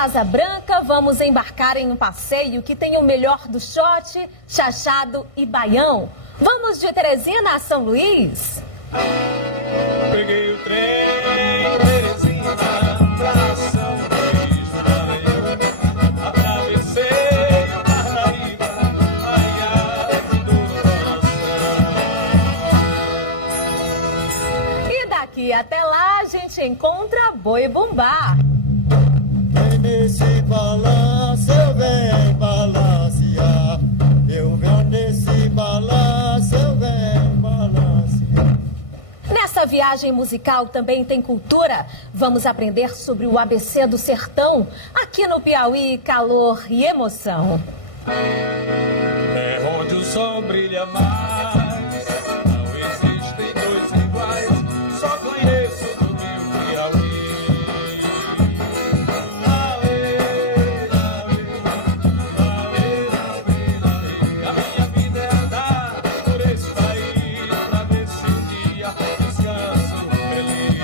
Asa Branca, vamos embarcar em um passeio que tem o melhor do shot, chachado e baião. Vamos de Teresina a São Luís? Peguei o trem, Teresina, pra São Luís, Maranhão. Atravessei o Parnaíba, banhado do coração. E daqui até lá a gente encontra Boi Bumbá. Vem nesse balanço, eu venho balancear. Eu venho nesse balanço, eu venho balancear. Nessa viagem musical também tem cultura. Vamos aprender sobre o ABC do sertão. Aqui no Piauí, calor e emoção. É onde o sol brilha mais, não existem dois iguais, só conheço do meu Piauí. A minha vida é andar por esse país, pra ver se um dia descanso feliz.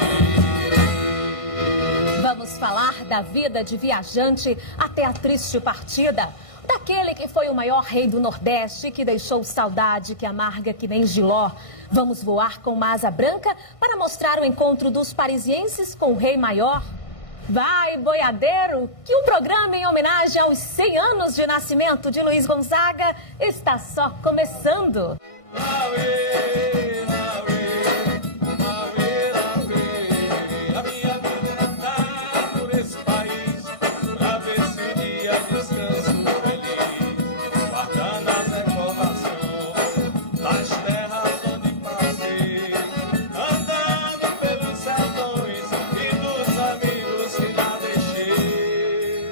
Vamos falar da vida de viajante até a triste partida. Daquele que foi o maior rei do Nordeste, que deixou saudade que amarga que nem Giló. Vamos voar com uma asa branca para mostrar o encontro dos parisienses com o rei maior. Vai, boiadeiro, que o programa em homenagem aos 100 anos de nascimento de Luiz Gonzaga está só começando. A minha vida é andar por esse país, pra ver se um dia descanso feliz, guardando as recordações das terras onde passei, andando pelos sertões e dos amigos que lá deixei.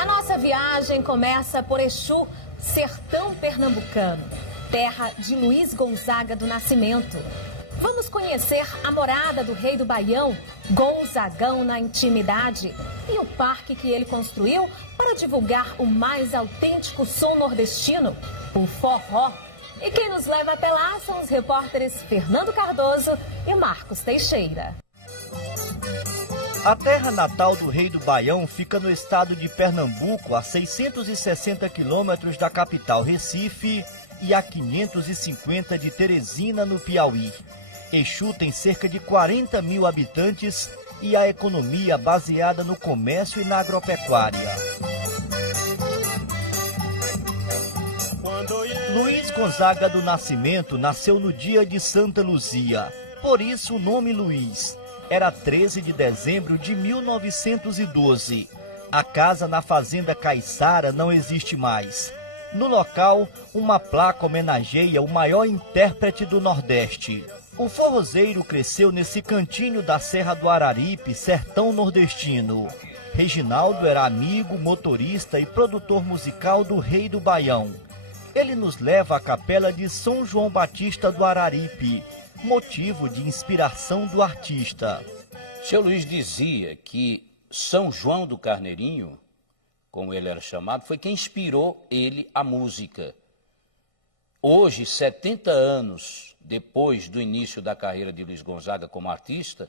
A nossa viagem começa por Exu, sertão pernambucano, terra de Luiz Gonzaga do Nascimento. Vamos conhecer a morada do rei do Baião, Gonzagão na intimidade, e o parque que ele construiu para divulgar o mais autêntico som nordestino, o forró. E quem nos leva até lá são os repórteres Fernando Cardoso e Marcos Teixeira. A terra natal do rei do Baião fica no estado de Pernambuco, a 660 quilômetros da capital Recife e a 550 de Teresina, no Piauí. Exu tem cerca de 40 mil habitantes e a economia baseada no comércio e na agropecuária. Luiz Gonzaga do Nascimento nasceu no dia de Santa Luzia, por isso o nome Luiz. Era 13 de dezembro de 1912. A casa na fazenda Caiçara não existe mais. No local, uma placa homenageia o maior intérprete do Nordeste. O forrozeiro cresceu nesse cantinho da Serra do Araripe, sertão nordestino. Reginaldo era amigo, motorista e produtor musical do rei do Baião. Ele nos leva à capela de São João Batista do Araripe, motivo de inspiração do artista. Seu Luiz dizia que São João do Carneirinho, como ele era chamado, foi quem inspirou ele à música. Hoje, 70 anos depois do início da carreira de Luiz Gonzaga como artista,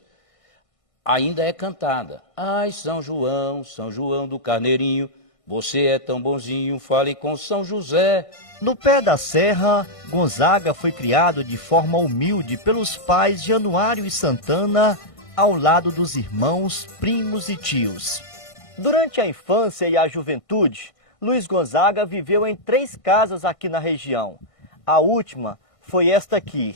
ainda é cantada. Ai, São João do Carneirinho, você é tão bonzinho, fale com São José. No pé da serra, Gonzaga foi criado de forma humilde pelos pais Januário e Santana, ao lado dos irmãos, primos e tios. Durante a infância e a juventude, Luiz Gonzaga viveu em 3 casas aqui na região. A última foi esta aqui.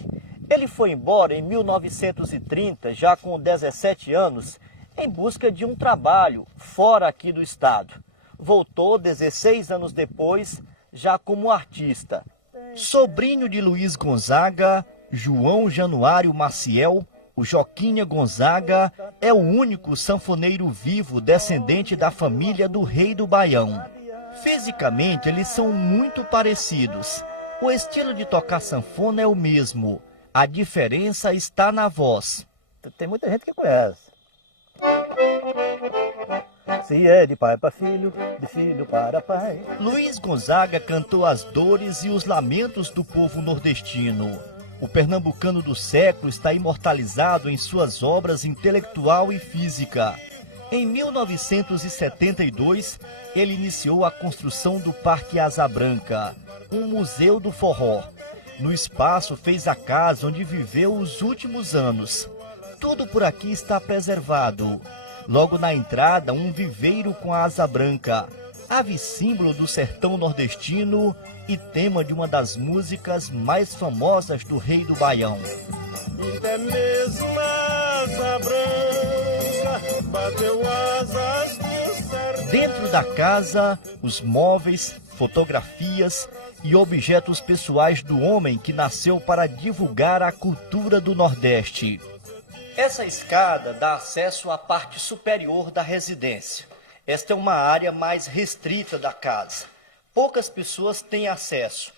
Ele foi embora em 1930, já com 17 anos, em busca de um trabalho fora aqui do estado. Voltou 16 anos depois, já como artista. Sobrinho de Luiz Gonzaga, João Januário Maciel, o Joquinha Gonzaga é o único sanfoneiro vivo descendente da família do rei do Baião. Fisicamente, eles são muito parecidos. O estilo de tocar sanfona é o mesmo. A diferença está na voz. Tem muita gente que conhece. Se é de pai para filho, de filho para pai. Luiz Gonzaga cantou as dores e os lamentos do povo nordestino. O pernambucano do século está imortalizado em suas obras intelectual e física. Em 1972, ele iniciou a construção do Parque Asa Branca, um museu do forró. No espaço fez a casa onde viveu os últimos anos. Tudo por aqui está preservado. Logo na entrada, um viveiro com a asa branca, ave símbolo do sertão nordestino e tema de uma das músicas mais famosas do Rei do Baião. Até mesmo a asa branca bateu asas do sertão. Dentro da casa, os móveis, fotografias e objetos pessoais do homem que nasceu para divulgar a cultura do Nordeste. Essa escada dá acesso à parte superior da residência. Esta é uma área mais restrita da casa. Poucas pessoas têm acesso.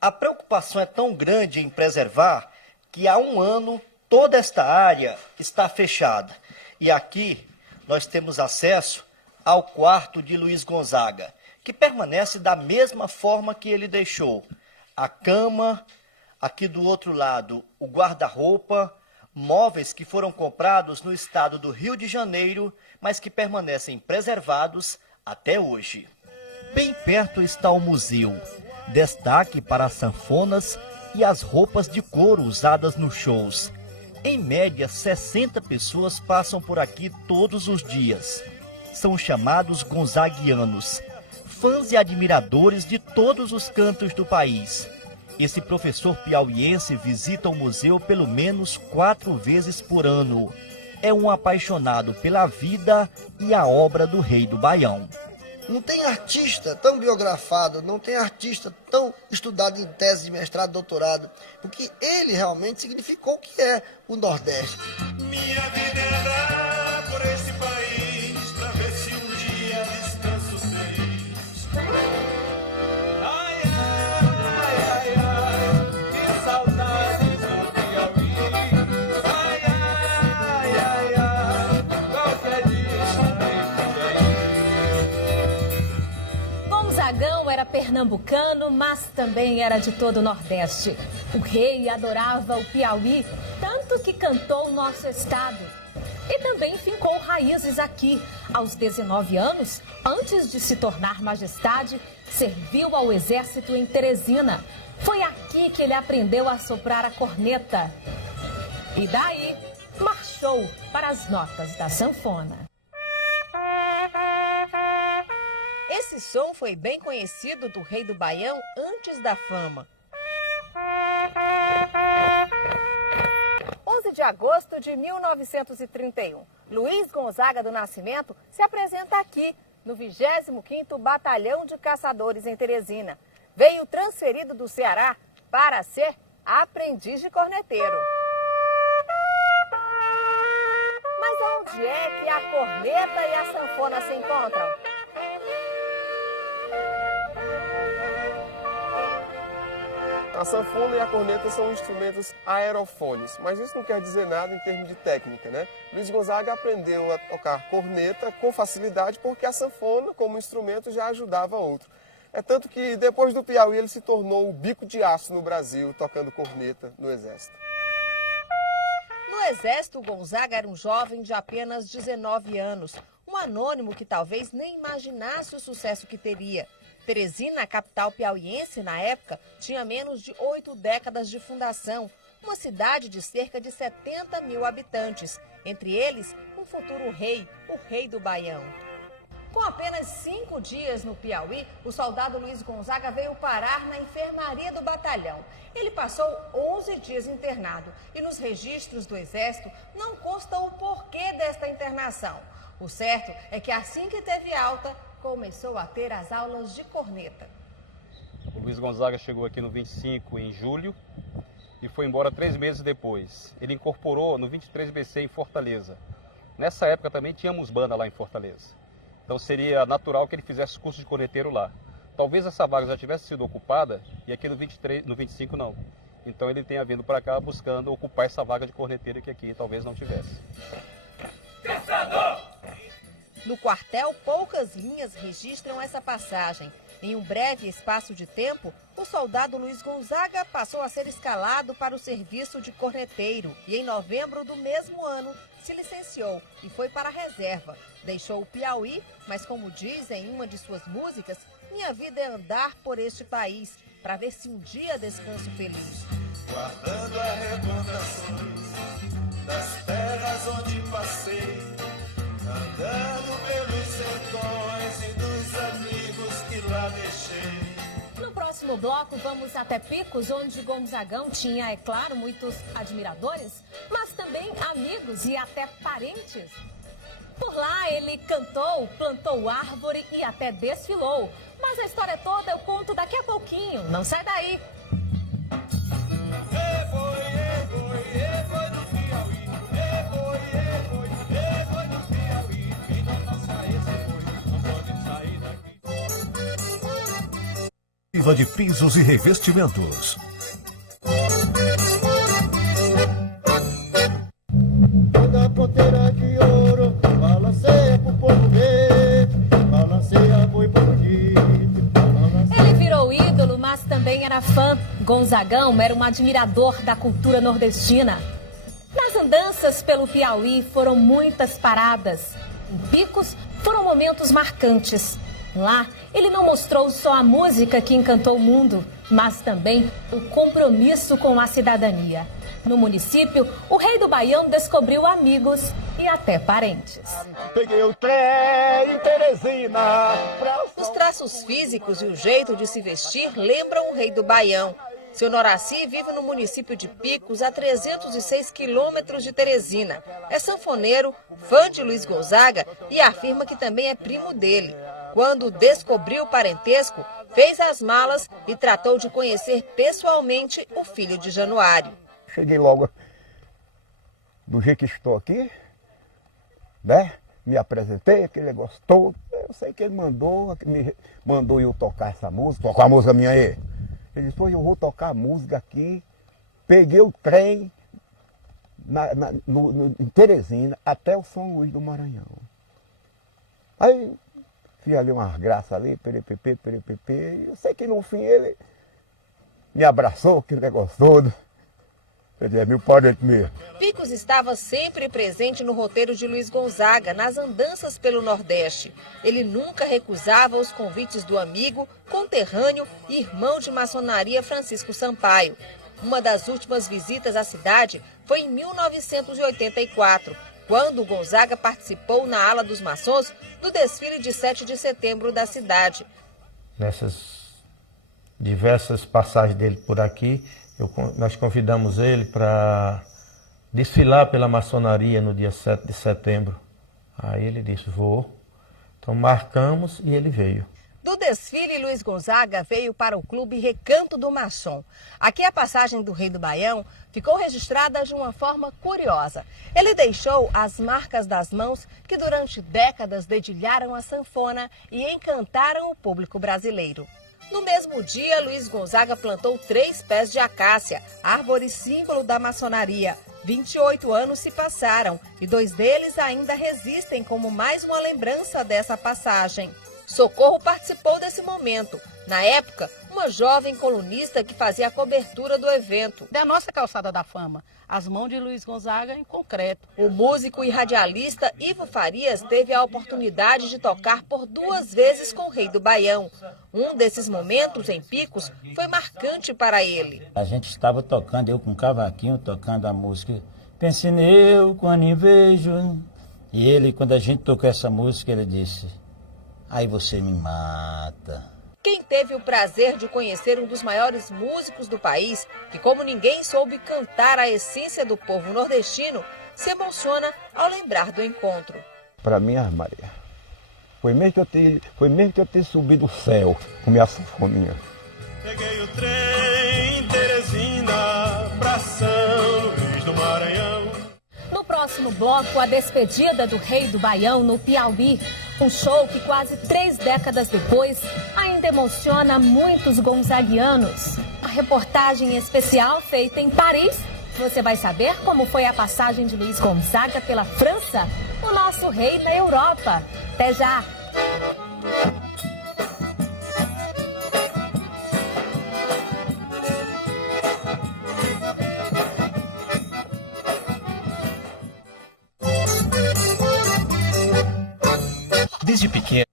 A preocupação é tão grande em preservar que há um ano toda esta área está fechada. E aqui nós temos acesso ao quarto de Luiz Gonzaga, que permanece da mesma forma que ele deixou. A cama, aqui do outro lado o guarda-roupa, móveis que foram comprados no estado do Rio de Janeiro, mas que permanecem preservados até hoje. Bem perto está o museu, destaque para as sanfonas e as roupas de couro usadas nos shows. Em média, 60 pessoas passam por aqui todos os dias. São chamados gonzaguianos, fãs e admiradores de todos os cantos do país. Esse professor piauiense visita o museu pelo menos 4 vezes por ano. É um apaixonado pela vida e a obra do Rei do Baião. Não tem artista tão biografado, não tem artista tão estudado em tese de mestrado, doutorado, porque ele realmente significou o que é o Nordeste. Minha vida era por esse país, pra ver se um dia descanso feliz. Ai, ai, ai, ai, que saudades do Piauí. Ai, ai, ai, ai, qualquer dia estarei por aí. Gonzagão era pernambucano, mas também era de todo o Nordeste. O rei adorava o Piauí, tanto que cantou o nosso estado. E também fincou raízes aqui. Aos 19 anos, antes de se tornar majestade, serviu ao exército em Teresina. Foi aqui que ele aprendeu a soprar a corneta. E daí, marchou para as notas da sanfona. Esse som foi bem conhecido do Rei do Baião antes da fama. 11 de agosto de 1931, Luiz Gonzaga do Nascimento se apresenta aqui, no 25º Batalhão de Caçadores em Teresina. Veio transferido do Ceará para ser aprendiz de corneteiro. Mas onde é que a corneta e a sanfona se encontram? A sanfona e a corneta são instrumentos aerofônicos, mas isso não quer dizer nada em termos de técnica, né? Luiz Gonzaga aprendeu a tocar corneta com facilidade porque a sanfona, como instrumento, já ajudava outro. É tanto que depois do Piauí ele se tornou o bico de aço no Brasil, tocando corneta no Exército. No Exército, Gonzaga era um jovem de apenas 19 anos, um anônimo que talvez nem imaginasse o sucesso que teria. Teresina, a capital piauiense, na época, tinha menos de 8 décadas de fundação, uma cidade de cerca de 70 mil habitantes, entre eles um futuro rei, o Rei do Baião. Com apenas 5 dias no Piauí, o soldado Luiz Gonzaga veio parar na enfermaria do batalhão. Ele passou 11 dias internado e nos registros do Exército não consta o porquê desta internação. O certo é que assim que teve alta, começou a ter as aulas de corneta. O Luiz Gonzaga chegou aqui no 25 em julho e foi embora 3 meses depois. Ele incorporou no 23 BC em Fortaleza. Nessa época também tínhamos banda lá em Fortaleza. Então seria natural que ele fizesse curso de corneteiro lá. Talvez essa vaga já tivesse sido ocupada e aqui no 25 não. Então ele tenha vindo para cá buscando ocupar essa vaga de corneteiro que aqui talvez não tivesse. No quartel, poucas linhas registram essa passagem. Em um breve espaço de tempo, o soldado Luiz Gonzaga passou a ser escalado para o serviço de corneteiro e em novembro do mesmo ano se licenciou e foi para a reserva. Deixou o Piauí, mas como diz em uma de suas músicas, minha vida é andar por este país para ver se um dia descanso feliz. Guardando recordações das terras onde passei, andando pelos sertões e dos amigos que lá deixei. No próximo bloco, vamos até Picos, onde Gonzagão tinha, é claro, muitos admiradores, mas também amigos e até parentes. Por lá, ele cantou, plantou árvore e até desfilou. Mas a história toda eu conto daqui a pouquinho. Não sai daí! De pisos e revestimentos. Da ponteira de ouro, balanceia pro povo ver, balanceia boi bonito. Ele virou ídolo, mas também era fã. Gonzagão era um admirador da cultura nordestina. Nas andanças pelo Piauí foram muitas paradas. Em Picos foram momentos marcantes. Lá, ele não mostrou só a música que encantou o mundo, mas também o compromisso com a cidadania. No município, o Rei do Baião descobriu amigos e até parentes. Peguei o trem em Teresina. Os traços físicos e o jeito de se vestir lembram o Rei do Baião. Seu Noraci vive no município de Picos, a 306 quilômetros de Teresina. É sanfoneiro, fã de Luiz Gonzaga e afirma que também é primo dele. Quando descobriu o parentesco, fez as malas e tratou de conhecer pessoalmente o filho de Januário. Cheguei logo do jeito que estou aqui, né? Me apresentei, aquele negócio todo. Eu sei que ele me mandou eu tocar essa música, tocar a música minha aí. Ele disse, pô, eu vou tocar a música aqui. Peguei o trem em Teresina até o São Luís do Maranhão. Aí fiz ali umas graças ali, perepepe. Eu sei que no fim ele me abraçou, aquele negócio todo. Ele é meu parente mesmo. Picos estava sempre presente no roteiro de Luiz Gonzaga, nas andanças pelo Nordeste. Ele nunca recusava os convites do amigo, conterrâneo e irmão de maçonaria Francisco Sampaio. Uma das últimas visitas à cidade foi em 1984, quando Gonzaga participou na ala dos maçons do desfile de 7 de setembro da cidade. Nessas diversas passagens dele por aqui, nós convidamos ele para desfilar pela maçonaria no dia 7 de setembro. Aí ele disse, vou. Então marcamos e ele veio. Do desfile, Luiz Gonzaga veio para o Clube Recanto do Maçom. Aqui a passagem do Rei do Baião ficou registrada de uma forma curiosa. Ele deixou as marcas das mãos que durante décadas dedilharam a sanfona e encantaram o público brasileiro. No mesmo dia, Luiz Gonzaga plantou 3 pés de acácia, árvore símbolo da maçonaria. 28 anos se passaram e 2 deles ainda resistem como mais uma lembrança dessa passagem. Socorro participou desse momento. Na época, uma jovem colunista que fazia a cobertura do evento. Da nossa Calçada da Fama, as mãos de Luiz Gonzaga em concreto. O músico e radialista Ivo Farias teve a oportunidade de tocar por 2 vezes com o Rei do Baião. Um desses momentos, em Picos, foi marcante para ele. A gente estava tocando, eu com o cavaquinho, tocando a música Pense eu quando invejo. E ele, quando a gente tocou essa música, ele disse, aí você me mata. Quem teve o prazer de conhecer um dos maiores músicos do país, que como ninguém soube cantar a essência do povo nordestino, se emociona ao lembrar do encontro. Para mim, Maria, foi mesmo que eu ter subido o céu com minha sanfoninha. Peguei o trem em Teresina pra São Luís do Maranhão. No próximo bloco, a despedida do Rei do Baião no Piauí. Um show que quase 3 décadas depois ainda emociona muitos gonzaguianos. A reportagem especial feita em Paris. Você vai saber como foi a passagem de Luiz Gonzaga pela França, o nosso rei na Europa. Até já! Desde pequeno.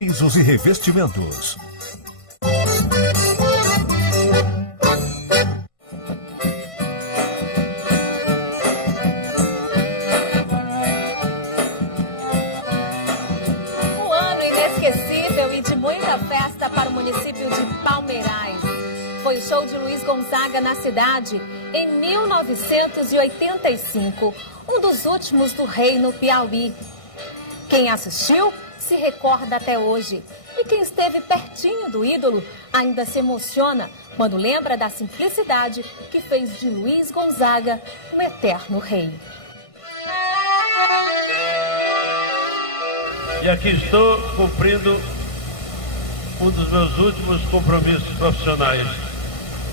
Pisos e revestimentos. Um ano inesquecível e de muita festa para o município de Palmeirais. Foi o show de Luiz Gonzaga na cidade em 1985, um dos últimos do Reino Piauí. Quem assistiu se recorda até hoje. E quem esteve pertinho do ídolo ainda se emociona quando lembra da simplicidade que fez de Luiz Gonzaga um eterno rei. E aqui estou cumprindo um dos meus últimos compromissos profissionais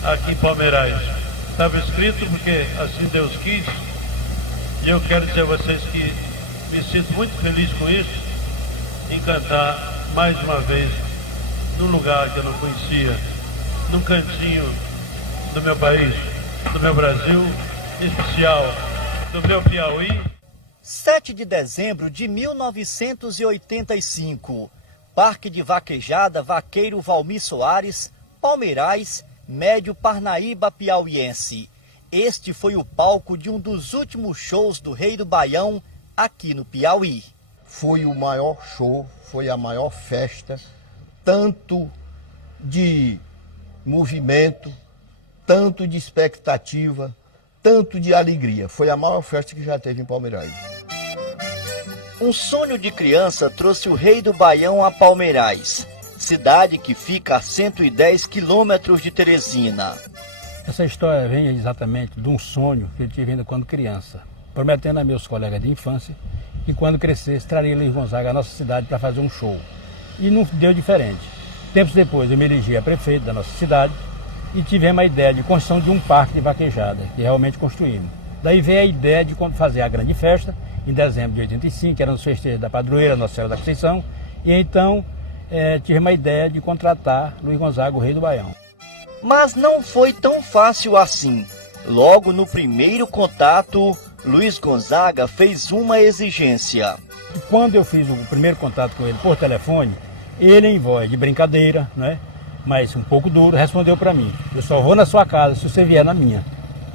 aqui em Palmeirais. Estava escrito porque assim Deus quis. E eu quero dizer a vocês que me sinto muito feliz com isso, em cantar mais uma vez num lugar que eu não conhecia, num cantinho do meu país, do meu Brasil, em especial do meu Piauí. 7 de dezembro de 1985, Parque de Vaquejada Vaqueiro Valmir Soares, Palmeirais, Médio Parnaíba Piauiense. Este foi o palco de um dos últimos shows do Rei do Baião aqui no Piauí. Foi o maior show, foi a maior festa, tanto de movimento, tanto de expectativa, tanto de alegria. Foi a maior festa que já teve em Palmeirais. Um sonho de criança trouxe o Rei do Baião a Palmeirais, cidade que fica a 110 quilômetros de Teresina. Essa história vem exatamente de um sonho que eu tive ainda quando criança, prometendo a meus colegas de infância que quando crescesse traria Luiz Gonzaga à nossa cidade para fazer um show. E não deu diferente. Tempos depois eu me elegi a prefeito da nossa cidade e tivemos a ideia de construção de um parque de vaquejada, que realmente construímos. Daí veio a ideia de fazer a grande festa, em dezembro de 85, que era nos festejos da padroeira Nossa Senhora da Conceição, e então tivemos a ideia de contratar Luiz Gonzaga, o Rei do Baião. Mas não foi tão fácil assim. Logo no primeiro contato, Luiz Gonzaga fez uma exigência. Quando eu fiz o primeiro contato com ele por telefone, ele, em voz de brincadeira, né, mas um pouco duro, respondeu para mim: eu só vou na sua casa se você vier na minha.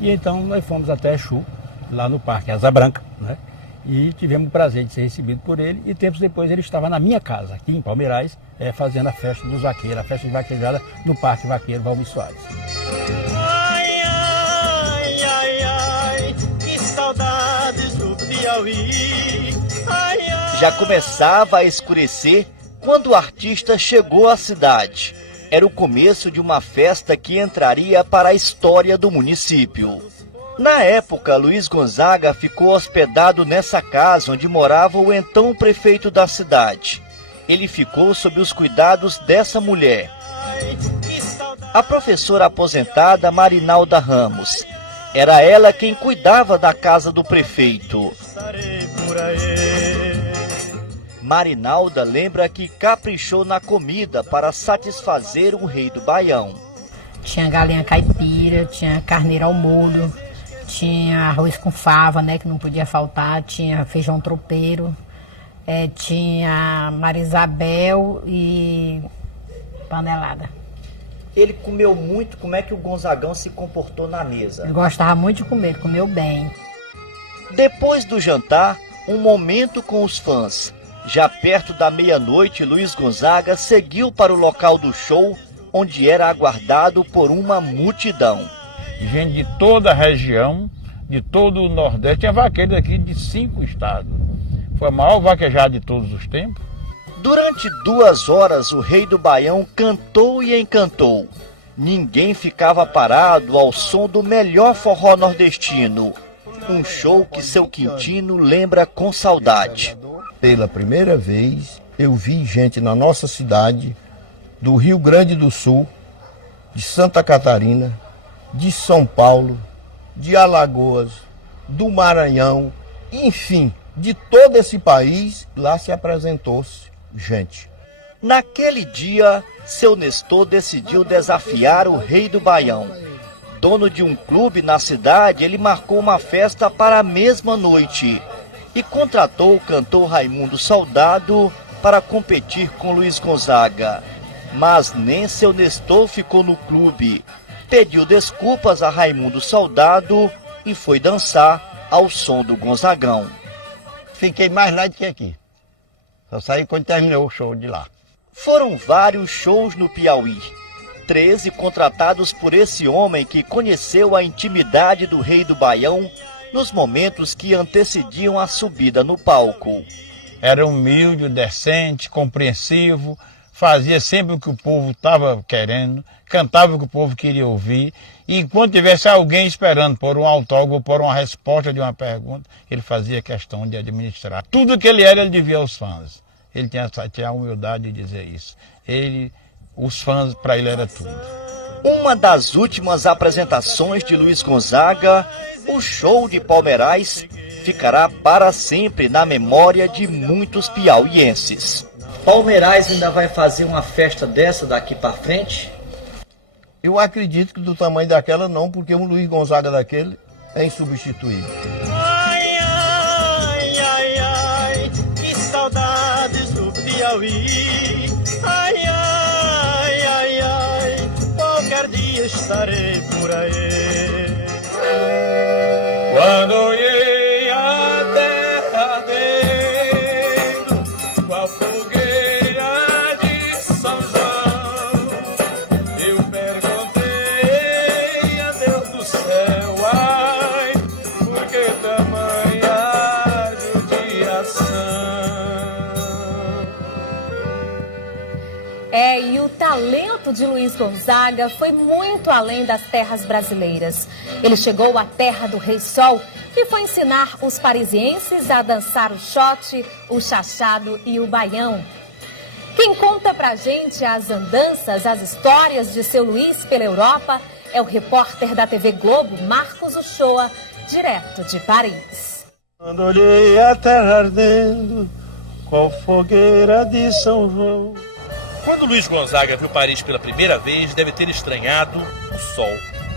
E então nós fomos até Exu, lá no Parque Asa Branca, né, e tivemos o prazer de ser recebido por ele. E tempos depois ele estava na minha casa, aqui em Palmeirais, fazendo a festa dos vaqueiros, a festa de vaquejada no Parque Vaqueiro Valmir Soares. Ai, ai, ai, ai, que saudades do Piauí. Ai, ai. Já começava a escurecer quando o artista chegou à cidade. Era o começo de uma festa que entraria para a história do município. Na época, Luiz Gonzaga ficou hospedado nessa casa onde morava o então prefeito da cidade. Ele ficou sob os cuidados dessa mulher, a professora aposentada Marinalda Ramos. Era ela quem cuidava da casa do prefeito. Marinalda lembra que caprichou na comida para satisfazer o Rei do Baião. Tinha galinha caipira, tinha carneiro ao molho, tinha arroz com fava, né, que não podia faltar, tinha feijão tropeiro, tinha Marisabel e panelada. Ele comeu muito. Como é que o Gonzagão se comportou na mesa? Ele gostava muito de comer, comeu bem. Depois do jantar, um momento com os fãs. Já perto da meia-noite, Luiz Gonzaga seguiu para o local do show, onde era aguardado por uma multidão. Gente de toda a região, de todo o Nordeste, tinha vaqueiros aqui de 5 estados. Foi a maior vaquejada de todos os tempos. Durante 2 horas, o Rei do Baião cantou e encantou. Ninguém ficava parado ao som do melhor forró nordestino. Um show que seu Quintino lembra com saudade. Pela primeira vez, eu vi gente na nossa cidade, do Rio Grande do Sul, de Santa Catarina, de São Paulo, de Alagoas, do Maranhão, enfim, de todo esse país, lá se apresentou-se gente. Naquele dia, seu Nestor decidiu desafiar o Rei do Baião. Dono de um clube na cidade, ele marcou uma festa para a mesma noite. e contratou o cantor Raimundo Soldado para competir com Luiz Gonzaga. Mas nem seu Nestor ficou no clube. Pediu desculpas a Raimundo Soldado e foi dançar ao som do Gonzagão. Fiquei mais lá do que aqui. Só saí quando terminou o show de lá. Foram vários shows no Piauí. 13 contratados por esse homem que conheceu a intimidade do Rei do Baião nos momentos que antecediam a subida no palco. Era humilde, decente, compreensivo, fazia sempre o que o povo estava querendo, cantava o que o povo queria ouvir, e enquanto tivesse alguém esperando por um autógrafo, por uma resposta de uma pergunta, ele fazia questão de administrar. Tudo que ele era, ele devia aos fãs. Ele tinha a humildade de dizer isso. Os fãs, para ele, era tudo. Uma das últimas apresentações de Luiz Gonzaga, o show de Palmeirais, ficará para sempre na memória de muitos piauienses. Palmeirais ainda vai fazer uma festa dessa daqui para frente? Eu acredito que do tamanho daquela não, porque um Luiz Gonzaga daquele é insubstituível. Ai, ai, ai, ai, que saudades do Piauí. Ai, ai, ai, ai, qualquer dia estarei por aí. Quando olhei a terra dentro, com a fogueira de São João, eu perguntei a Deus do céu, ai, por que tamanha judiação? E o talento de Luiz Gonzaga foi muito além das terras brasileiras. Ele chegou à terra do Rei Sol e foi ensinar os parisienses a dançar o xote, o chachado e o baião. Quem conta pra gente as andanças, as histórias de seu Luiz pela Europa é o repórter da TV Globo, Marcos Uchoa, direto de Paris. Quando olhei a terra ardendo, qual fogueira de São João. Quando Luiz Gonzaga viu Paris pela primeira vez, deve ter estranhado o sol.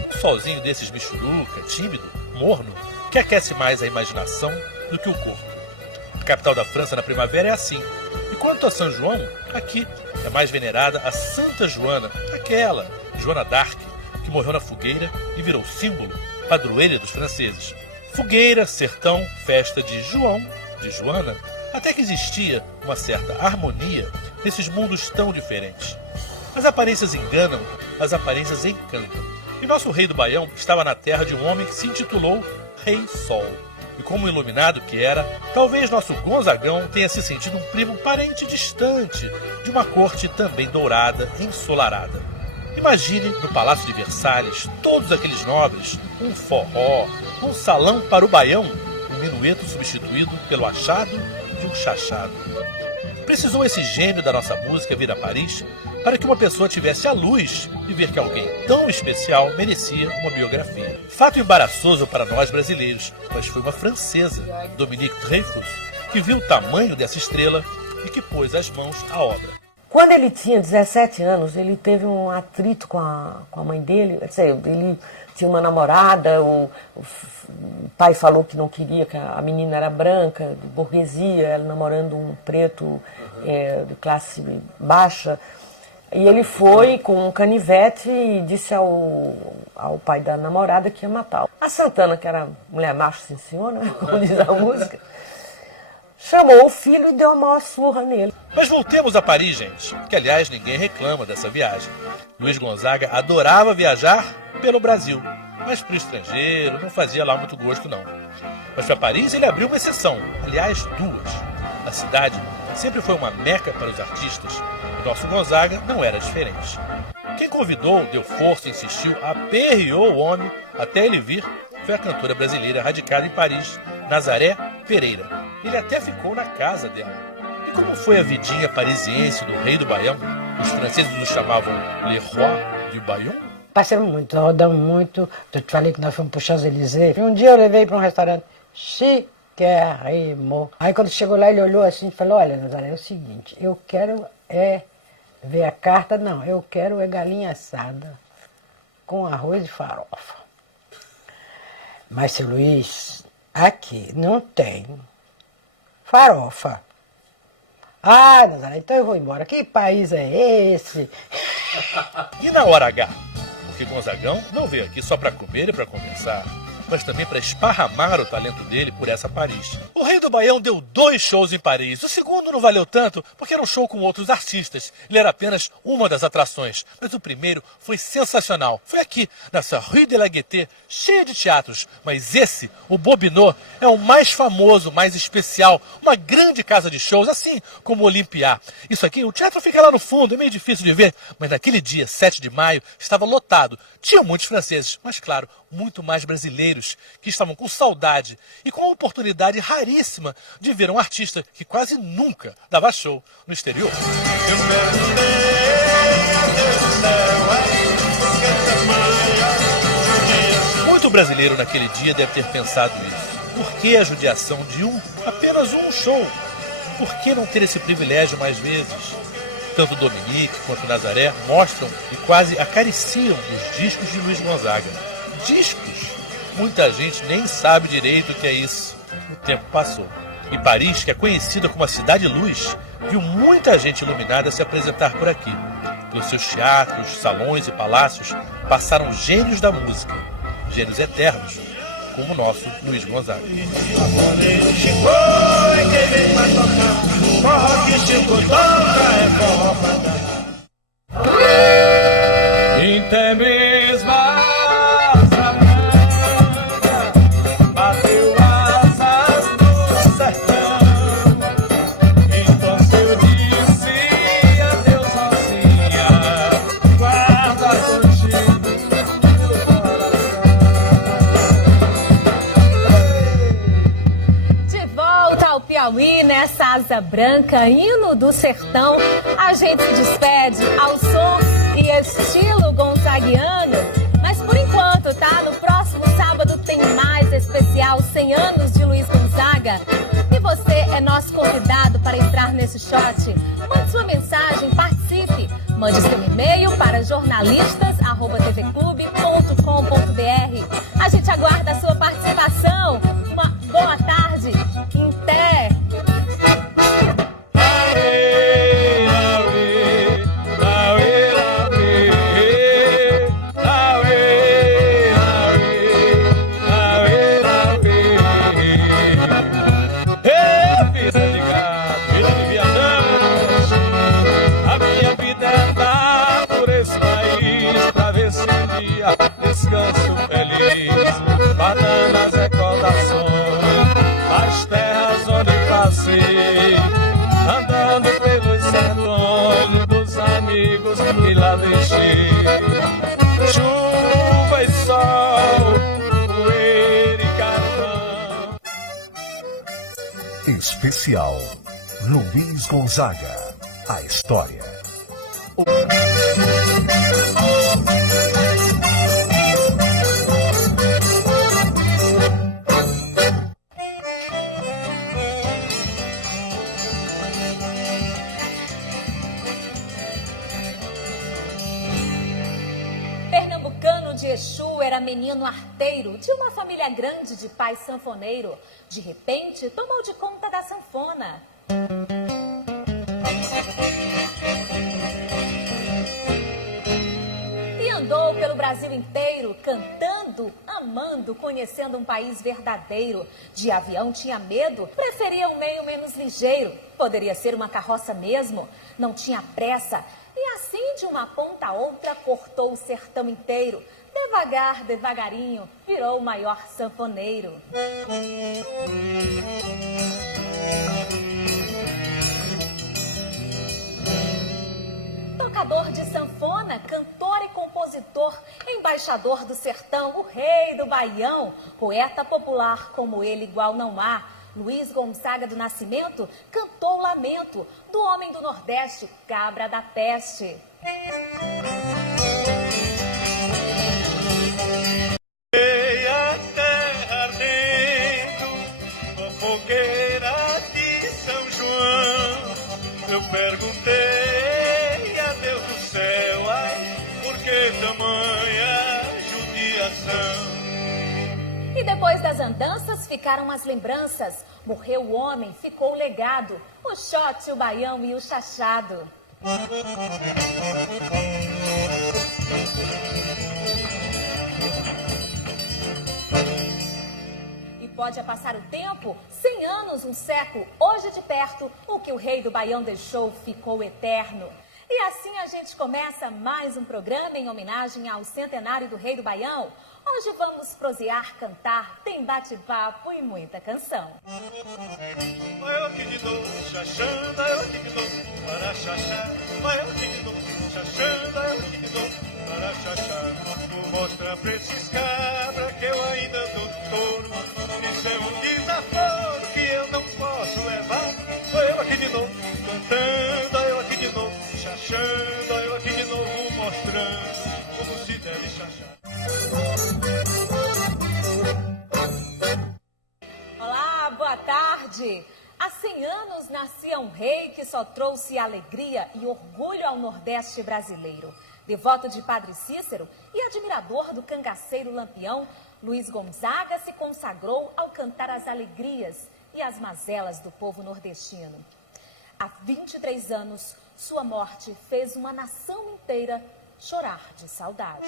Um solzinho desses michuruca, tímido, morno, que aquece mais a imaginação do que o corpo. A capital da França na primavera é assim. E quanto a São João, aqui é mais venerada a Santa Joana, aquela Joana d'Arc, que morreu na fogueira e virou símbolo, padroeira dos franceses. Fogueira, sertão, festa de João, de Joana, até que existia uma certa harmonia nesses mundos tão diferentes. As aparências enganam, as aparências encantam. E nosso Rei do Baião estava na terra de um homem que se intitulou Rei Sol. E como iluminado que era, talvez nosso Gonzagão tenha se sentido um primo parente distante de uma corte também dourada, ensolarada. Imagine no Palácio de Versalhes todos aqueles nobres, um forró, um salão para o Baião, um minueto substituído pelo achado de um chachado. Precisou esse gênio da nossa música vir a Paris para que uma pessoa tivesse a luz de ver que alguém tão especial merecia uma biografia. Fato embaraçoso para nós brasileiros, mas foi uma francesa, Dominique Dreyfus, que viu o tamanho dessa estrela e que pôs as mãos à obra. Quando ele tinha 17 anos, ele teve um atrito com a mãe dele. Ele tinha uma namorada, o pai falou que não queria, que a menina era branca, de burguesia, ela namorando um preto de classe baixa. E ele foi com um canivete e disse ao pai da namorada que ia matá-lo. A Santana, que era mulher macho, sim senhor, né? Como diz a música, chamou o filho e deu a maior surra nele. Mas voltemos a Paris, gente, que aliás ninguém reclama dessa viagem. Luiz Gonzaga adorava viajar pelo Brasil, mas para o estrangeiro não fazia lá muito gosto não. Mas para Paris ele abriu uma exceção, aliás duas. A cidade sempre foi uma meca para os artistas, e nosso Gonzaga não era diferente. Quem convidou, deu força, insistiu, aperreou o homem até ele vir, foi a cantora brasileira radicada em Paris, Nazaré Pereira. Ele até ficou na casa dela. E como foi a vidinha parisiense do Rei do Baião? Os franceses o chamavam Le Roi du Baião? Passeamos muito, rodamos muito. Eu te falei que nós fomos para o Champs-Élysées. Um dia eu levei para um restaurante chiquérrimo. Aí quando chegou lá, ele olhou assim e falou: olha, Nazaré, é o seguinte, eu quero ver a carta, não, eu quero galinha assada com arroz e farofa. Mas, seu Luiz, aqui não tem farofa. Ah, Nazaré, então eu vou embora. Que país é esse? E na hora H? Porque Gonzagão não veio aqui só para comer e para conversar, mas também para esparramar o talento dele por essa Paris. O Rei do Baião deu 2 shows em Paris. O segundo não valeu tanto porque era um show com outros artistas. Ele era apenas uma das atrações, mas o primeiro foi sensacional. Foi aqui, nessa Rue de la Gaîté, cheia de teatros. Mas esse, o Bobinot, é o mais famoso, mais especial. Uma grande casa de shows, assim como o Olympia. Isso aqui, o teatro fica lá no fundo, é meio difícil de ver, mas naquele dia, 7 de maio, estava lotado. Tinha muitos franceses, mas claro, muito mais brasileiros, que estavam com saudade e com a oportunidade raríssima de ver um artista que quase nunca dava show no exterior. Muito brasileiro naquele dia deve ter pensado isso. Por que a judiação de apenas um show? Por que não ter esse privilégio mais vezes? Tanto Dominique quanto Nazaré mostram e quase acariciam os discos de Luiz Gonzaga. Discos? Muita gente nem sabe direito o que é isso. O tempo passou. E Paris, que é conhecida como a Cidade Luz, viu muita gente iluminada se apresentar por aqui. Pelos seus teatros, salões e palácios passaram gênios da música. Gênios eternos, como o nosso Luiz Gonzaga. Até mesmo Piauí, nessa asa branca, hino do sertão, a gente se despede ao som e estilo gonzaguiano. Mas por enquanto, tá? No próximo sábado tem mais especial 100 anos de Luiz Gonzaga. E você é nosso convidado para entrar nesse shot. Mande sua mensagem, participe. Mande seu e-mail para jornalistas@tvclube.com.br. A gente aguarda a sua participação. Uma boa tarde. Até! Descanso feliz, batendo as recordações, as terras onde passei, andando pelos sertões dos amigos que lá deixei. Chuva e sol, poeira e carvão. Especial Luiz Gonzaga, a história. Pernambucano de Exu era menino arteiro de uma família grande de pai sanfoneiro. De repente, tomou de conta da sanfona. E andou pelo Brasil inteiro, cantando, amando, conhecendo um país verdadeiro. De avião tinha medo, preferia um meio menos ligeiro. Poderia ser uma carroça mesmo, não tinha pressa. E assim, de uma ponta a outra, cortou o sertão inteiro. Devagar, devagarinho, virou o maior sanfoneiro. Tocador de sanfona, cantor e compositor, embaixador do sertão, o rei do Baião, poeta popular como ele igual não há. Luiz Gonzaga do Nascimento cantou Lamento, do homem do Nordeste, cabra da peste. A terra ardendo, com fogueira de São João, eu perguntei a Deus do céu, ai, por que tamanha judiação? E E depois das andanças ficaram as lembranças. Morreu o homem, ficou o legado. O xote, o baião e o chachado. E pode passar o tempo, 100 anos, um século, hoje de perto, o que o rei do Baião deixou ficou eterno. E assim a gente começa mais um programa em homenagem ao centenário do rei do Baião. Hoje vamos prosear, cantar, tem bate-papo e muita canção. Eu aqui de novo, xaxanda, eu aqui de novo, para xaxá. Eu aqui de novo, xaxanda, eu aqui de novo, para xaxá. Vou mostrar pra esses cabras que eu ainda dou touro. Isso é um desaforo que eu não posso levar. Eu aqui de novo, cantando, eu aqui de novo, xaxanda, eu aqui de novo, mostrando como se deve xaxar. Olá, boa tarde. Há 100 anos nascia um rei que só trouxe alegria e orgulho ao Nordeste brasileiro. Devoto de Padre Cícero e admirador do cangaceiro Lampião, Luiz Gonzaga se consagrou ao cantar as alegrias e as mazelas do povo nordestino. Há 23 anos, sua morte fez uma nação inteira chorar de saudade.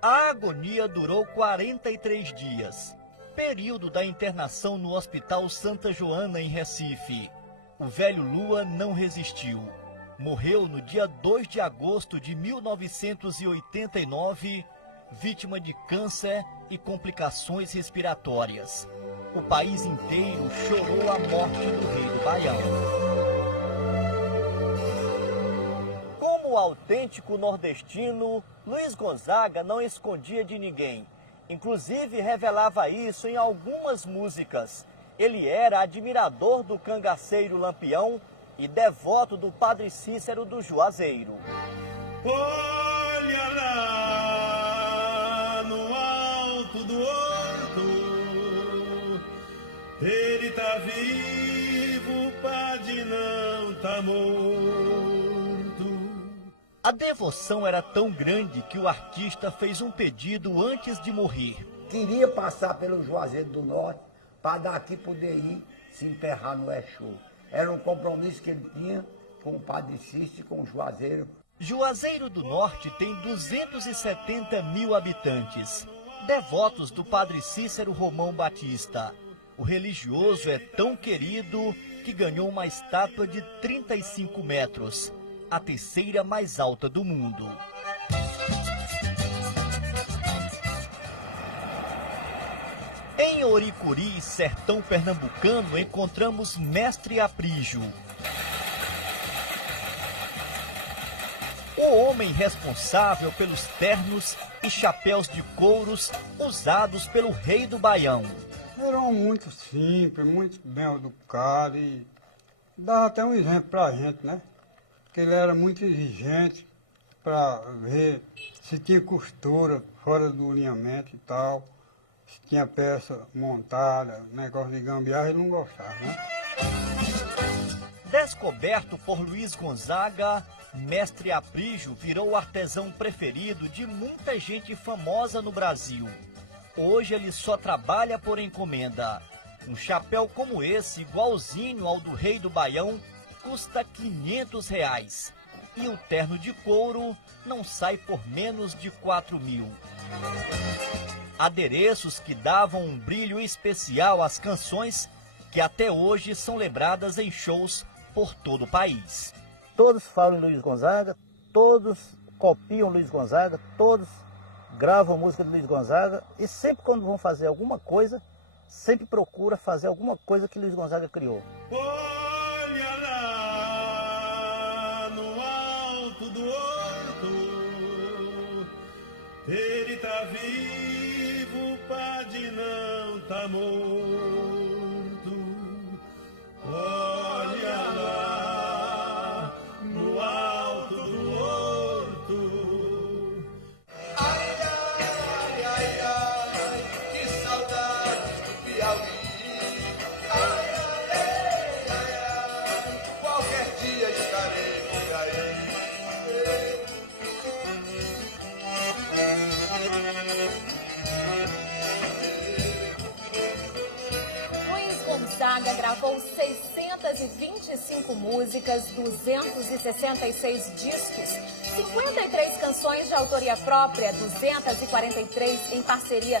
A agonia durou 43 dias, período da internação no Hospital Santa Joana, em Recife. O velho Lua não resistiu. Morreu no dia 2 de agosto de 1989, vítima de câncer e complicações respiratórias. O país inteiro chorou a morte do rei do Baião. Como autêntico nordestino, Luiz Gonzaga não escondia de ninguém. Inclusive revelava isso em algumas músicas. Ele era admirador do cangaceiro Lampião e devoto do Padre Cícero do Juazeiro. Olha lá no alto do horto, ele tá vivo, o padre não tá morto. A devoção era tão grande que o artista fez um pedido antes de morrer. Queria passar pelo Juazeiro do Norte para daqui poder ir se enterrar no Exu. Era um compromisso que ele tinha com o Padre Cícero e com o Juazeiro. Juazeiro do Norte tem 270 mil habitantes, devotos do Padre Cícero Romão Batista. O religioso é tão querido que ganhou uma estátua de 35 metros, a terceira mais alta do mundo. Em Oricuri, sertão pernambucano, encontramos Mestre Aprígio. O homem responsável pelos ternos e chapéus de couros usados pelo rei do Baião. Era um muito simples, muito bem educado e dava até um exemplo pra gente, né? Porque ele era muito exigente para ver se tinha costura fora do alinhamento e tal. Se tinha peça montada, negócio de gambiarra, ele não gostava, né? Descoberto por Luiz Gonzaga, Mestre Aprígio virou o artesão preferido de muita gente famosa no Brasil. Hoje ele só trabalha por encomenda. Um chapéu como esse, igualzinho ao do rei do Baião, custa R$500. E o terno de couro não sai por menos de 4 mil. Adereços que davam um brilho especial às canções que até hoje são lembradas em shows por todo o país. Todos falam em Luiz Gonzaga, todos copiam Luiz Gonzaga, todos gravam música de Luiz Gonzaga e sempre quando vão fazer alguma coisa, sempre procura fazer alguma coisa que Luiz Gonzaga criou. Olha lá no alto do horto, ele tá vivo, o padre não tá morto. Olha lá no alto do horto. Ai, ai, ai, ai, que saudade. Gonzaga gravou 625 músicas, 266 discos, 53 canções de autoria própria, 243 em parceria.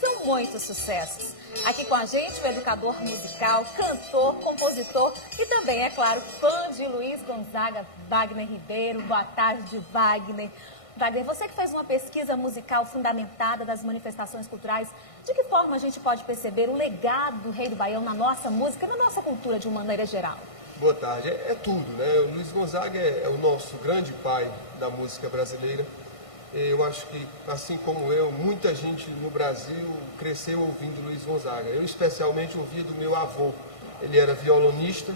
São muitos sucessos. Aqui com a gente o educador musical, cantor, compositor e também, é claro, fã de Luiz Gonzaga, Wagner Ribeiro. Boa tarde, Wagner. Wagner, você que fez uma pesquisa musical fundamentada das manifestações culturais, de que forma a gente pode perceber o legado do Rei do Baião na nossa música e na nossa cultura de uma maneira geral? Boa tarde. É tudo, né? O Luiz Gonzaga é o nosso grande pai da música brasileira. Eu acho que, assim como eu, muita gente no Brasil cresceu ouvindo Luiz Gonzaga. Eu especialmente ouvia do meu avô. Ele era violonista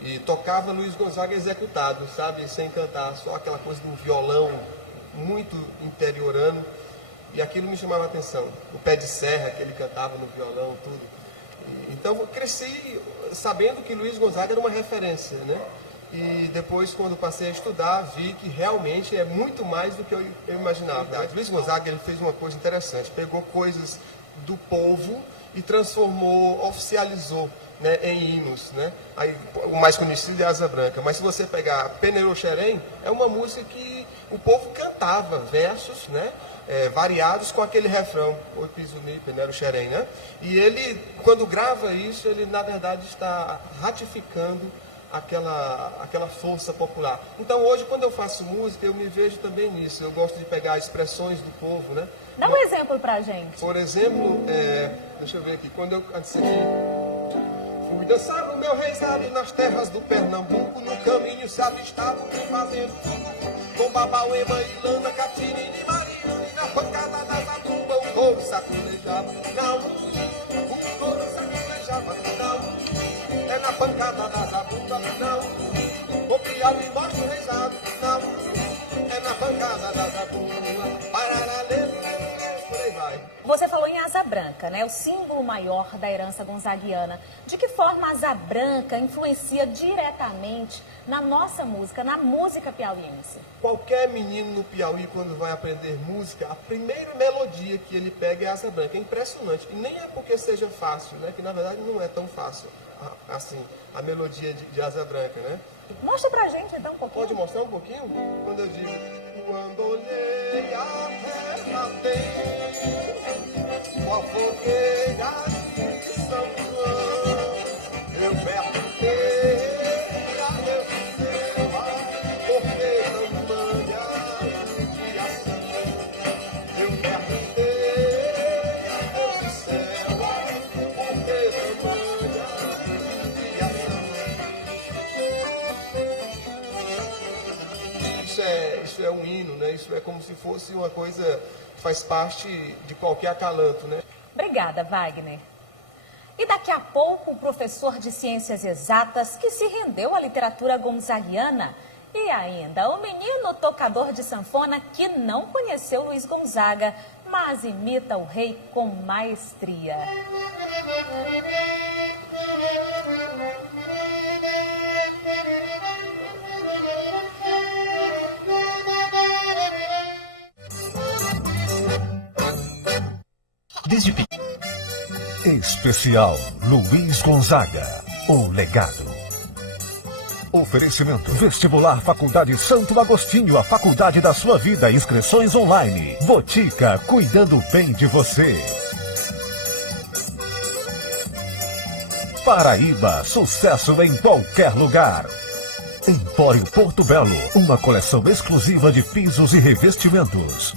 e tocava Luiz Gonzaga executado, sabe? Sem cantar, só aquela coisa de um violão muito interiorano. E aquilo me chamava a atenção. O pé de serra que ele cantava no violão, tudo. Então eu cresci sabendo que Luiz Gonzaga era uma referência, né? E depois, quando passei a estudar, vi que realmente é muito mais do que eu imaginava. Luiz Gonzaga ele fez uma coisa interessante, pegou coisas do povo e transformou, oficializou, né, em hinos, né? Aí, o mais conhecido é Asa Branca, mas se você pegar Peneiro Xerém, é uma música que o povo cantava, versos, né? Variados com aquele refrão, Oi Pisuni, Peneiro Xerém, né? E ele, quando grava isso, ele na verdade está ratificando aquela força popular. Então hoje, quando eu faço música, eu me vejo também nisso. Eu gosto de pegar expressões do povo, né? Dá um exemplo pra gente. Por exemplo, deixa eu ver aqui, quando eu disse aqui, fui dançar no meu reisado nas terras do Pernambuco, no caminho se avistavam fazendo com Babauema e Lana, Catina e Mariana, e na pancada da zabumba o couro sacolejava. Não, o couro sacolejava, não. É na pancada da zabumba, não. O piau e mostra o reisado, não. É na pancada da zabumba, pararalê, por aí vai. Você falou em Asa Branca, né? O símbolo maior da herança gonzaguiana. De que forma a Asa Branca influencia diretamente na nossa música, na música piauiense? Qualquer menino no Piauí, quando vai aprender música, a primeira melodia que ele pega é Asa Branca. É impressionante. E nem é porque seja fácil, né? Que na verdade não é tão fácil assim, a melodia de Asa Branca, né? Mostra pra gente então um pouquinho. Pode mostrar um pouquinho? Quando eu digo, quando olhei a terra tem, qual fogueira de São João, eu perguntei a meu céu, porque não mande a judiação. Eu perguntei a meu céu, porque não mande a judiação. Isso é um hino, né? Isso é como se fosse uma coisa que faz parte de qualquer acalanto, né? Obrigada, Wagner. E daqui a pouco o professor de Ciências Exatas que se rendeu à literatura gonzaguiana. E ainda o menino tocador de sanfona que não conheceu Luiz Gonzaga, mas imita o rei com maestria. Desde pequeno. Especial Luiz Gonzaga, o legado. Oferecimento Vestibular Faculdade Santo Agostinho, a faculdade da sua vida. Inscrições online. Botica, cuidando bem de você. Paraíba, sucesso em qualquer lugar. Empório Porto Belo, uma coleção exclusiva de pisos e revestimentos.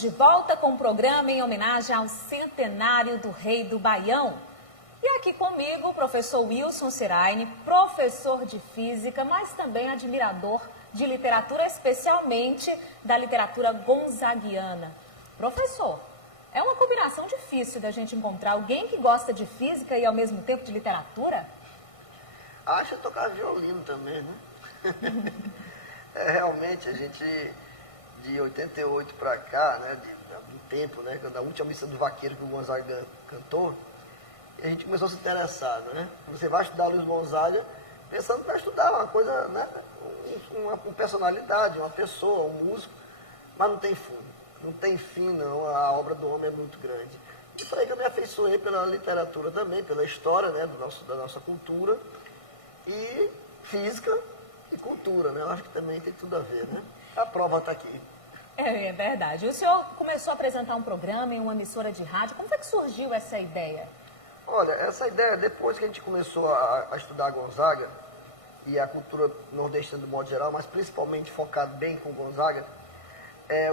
De volta com o programa em homenagem ao centenário do Rei do Baião. E aqui comigo o professor Wilson Siraine, professor de física, mas também admirador de literatura, especialmente da literatura gonzaguiana. Professor, é uma combinação difícil da gente encontrar alguém que gosta de física e ao mesmo tempo de literatura? Acho tocar violino também, né? Realmente a gente... De 88 para cá, né, do tempo, né, da última missa do vaqueiro que o Gonzaga cantou, a gente começou a se interessar, né? Você vai estudar Luiz Gonzaga pensando para estudar uma coisa, né, uma personalidade, uma pessoa, um músico, mas não tem fundo. Não tem fim, não. A obra do homem é muito grande. E foi aí que eu me afeiçoei pela literatura também, pela história, né, da nossa cultura, e física e cultura, né? Eu acho que também tem tudo a ver, né? A prova está aqui. É verdade. O senhor começou a apresentar um programa em uma emissora de rádio. Como foi que surgiu essa ideia? Olha, essa ideia, depois que a gente começou a estudar Gonzaga e a cultura nordestina do modo geral, mas principalmente focado bem com Gonzaga,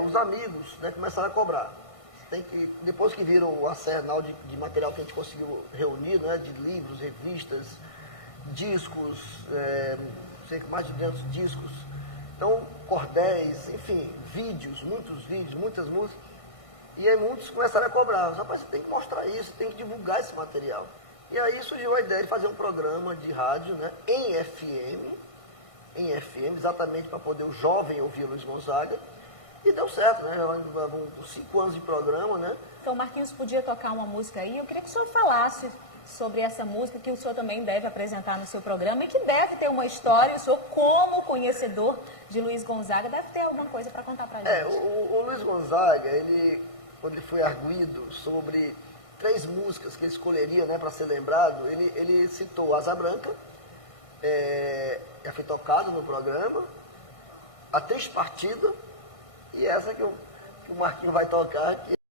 os amigos, né, começaram a cobrar. Depois que viram o arsenal de material que a gente conseguiu reunir, né, de livros, revistas, discos, mais de 200 discos, então cordéis, enfim, muitos vídeos, muitas músicas, e aí muitos começaram a cobrar. Rapaz, você tem que mostrar isso, tem que divulgar esse material. E aí surgiu a ideia de fazer um programa de rádio, né, em FM, exatamente para poder o jovem ouvir Luiz Gonzaga. E deu certo, né? Já vão 5 anos de programa, né? Então, o Marquinhos podia tocar uma música aí. Eu queria que o senhor falasse sobre essa música que o senhor também deve apresentar no seu programa e que deve ter uma história. O senhor, como conhecedor de Luiz Gonzaga, deve ter alguma coisa para contar para a gente. O Luiz Gonzaga, quando ele foi arguido sobre 3 músicas que ele escolheria, né, para ser lembrado, ele citou Asa Branca, já foi tocado no programa, A Triste Partida, e essa que o Marquinhos vai tocar, que